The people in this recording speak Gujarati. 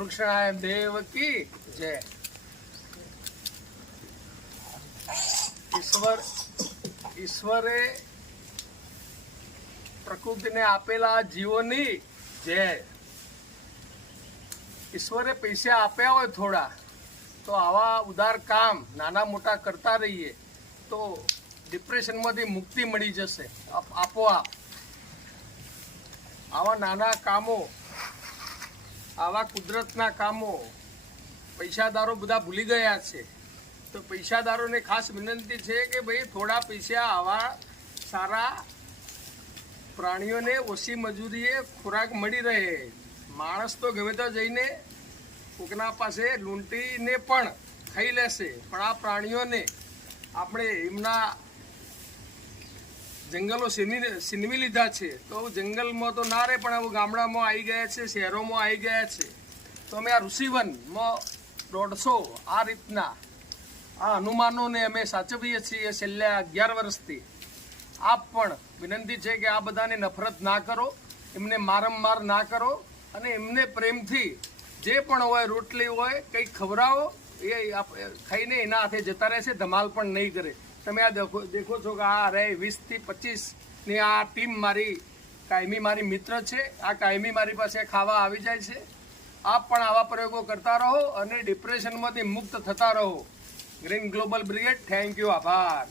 કૃષ્ણાય દેવ કી જય। ઈશ્વરે પ્રકૃતિને આપેલા જીવોની જય। ઈશ્વરે પૈસા આપ્યા હોય થોડા તો આવા ઉદાર કામ નાના મોટા કરતા રહીએ તો ડિપ્રેશનમાંથી મુક્તિ મળી જશે આપોઆપ। આવા નાના કામો, આવા કુદરતના કામો પૈસાદારો બધા ભૂલી ગયા છે, તો પૈસાદારોને ખાસ વિનંતી છે કે ભાઈ થોડા પૈસા આવા સારા પ્રાણીઓને ઓછી મજૂરીએ ખોરાક મળી રહે। માણસ તો ગમે તો જઈને કોકના પાસે લૂંટીને પણ ખાઈ લેશે, પણ આ પ્રાણીઓને આપણે એમના જંગલો છીનવી લીધા છે, તો જંગલમાં તો ના રહે પણ હવે ગામડામાં આવી ગયા છે, શહેરોમાં આવી ગયા છે। તો અમે આ ઋષિવનમાં 150 આ રીતના આ હનુમાનોને અમે સાચવીએ છીએ છેલ્લા 11 વર્ષથી। આપ પણ વિનંતી છે કે આ બધાને નફરત ના કરો, એમને મારંમાર ના કરો અને એમને પ્રેમથી જે પણ હોય રોટલી હોય કંઈક ખવડાવો, એ ખાઈને એના હાથે જતા રહેશે, ધમાલ પણ નહીં કરે। તમે આ દેખો છો કે આ રે 20 થી 25ની આ ટીમ મારી કાયમી મારી મિત્ર છે, આ કાયમી મારી પાસે ખાવા આવી જાય છે। આપ પણ આવા પ્રયોગો કરતા રહો અને ડિપ્રેશનમાંથી મુક્ત થતા રહો। Green global brigade, thank you, આભાર।